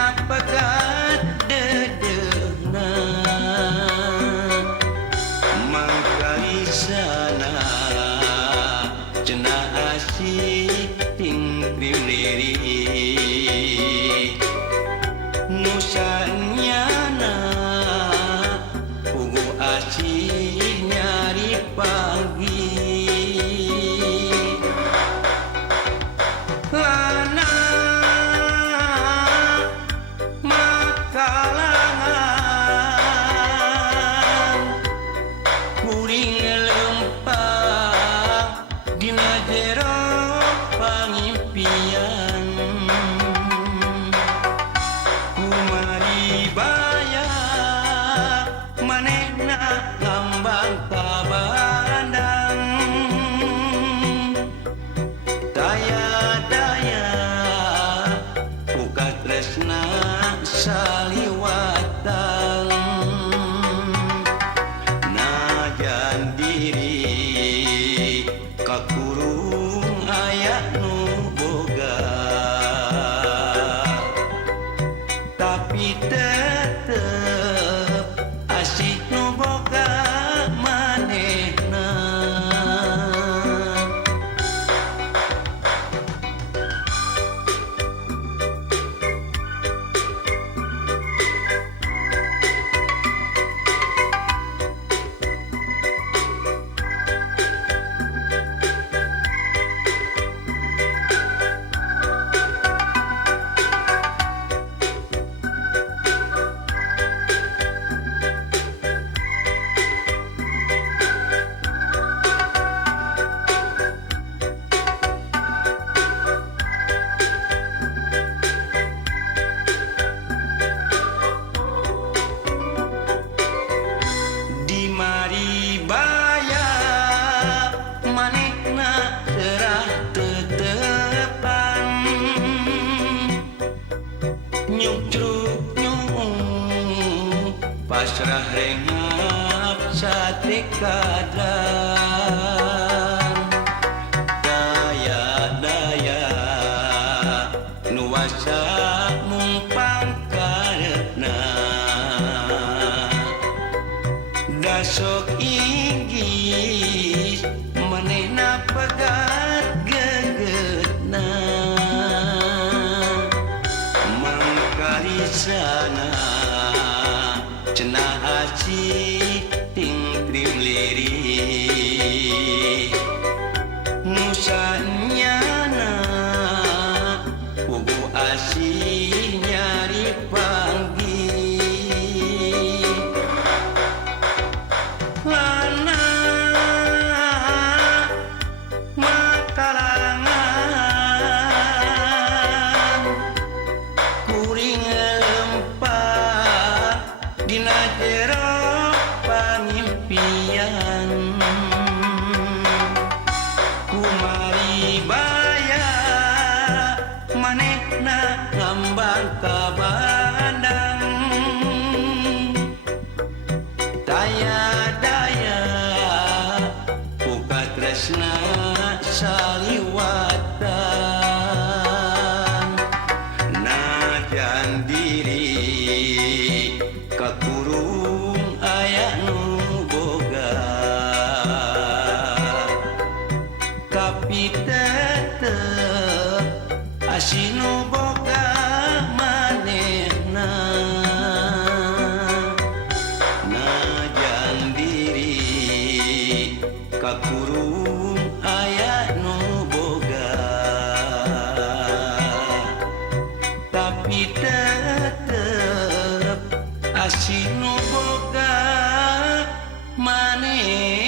manehna pegat dedeuhna mangkalisana cenah asih ting piliri nusanyana pugu asih nyari pagi lana makalangan kuring lempah dina jero pangimpian kumari baya manehna ngambang kabandang daya-daya buka tresna saliwatan najan diri kakurung aya nu boga tapi tetep asih nu boga manehna baya manehna cerah tetepan nyucruk nyung pasrah rengap sate kadang daya-daya nuasa mumpang karetna dasok inggis manehna pegat gegetna mangkalisana cenah asih ting trim liri nusanyana pugu asih nyari panggi lana makalangan kuring lempah dina jero pangimpian kumari baya manehna ngambang kabandang daya-daya buka tresna saliwatan najan diri kakurung aya nu boga tapi tetep asih nu boga manehna najan diri kakurung aya nu boga tapi tetep asih nu boga manehna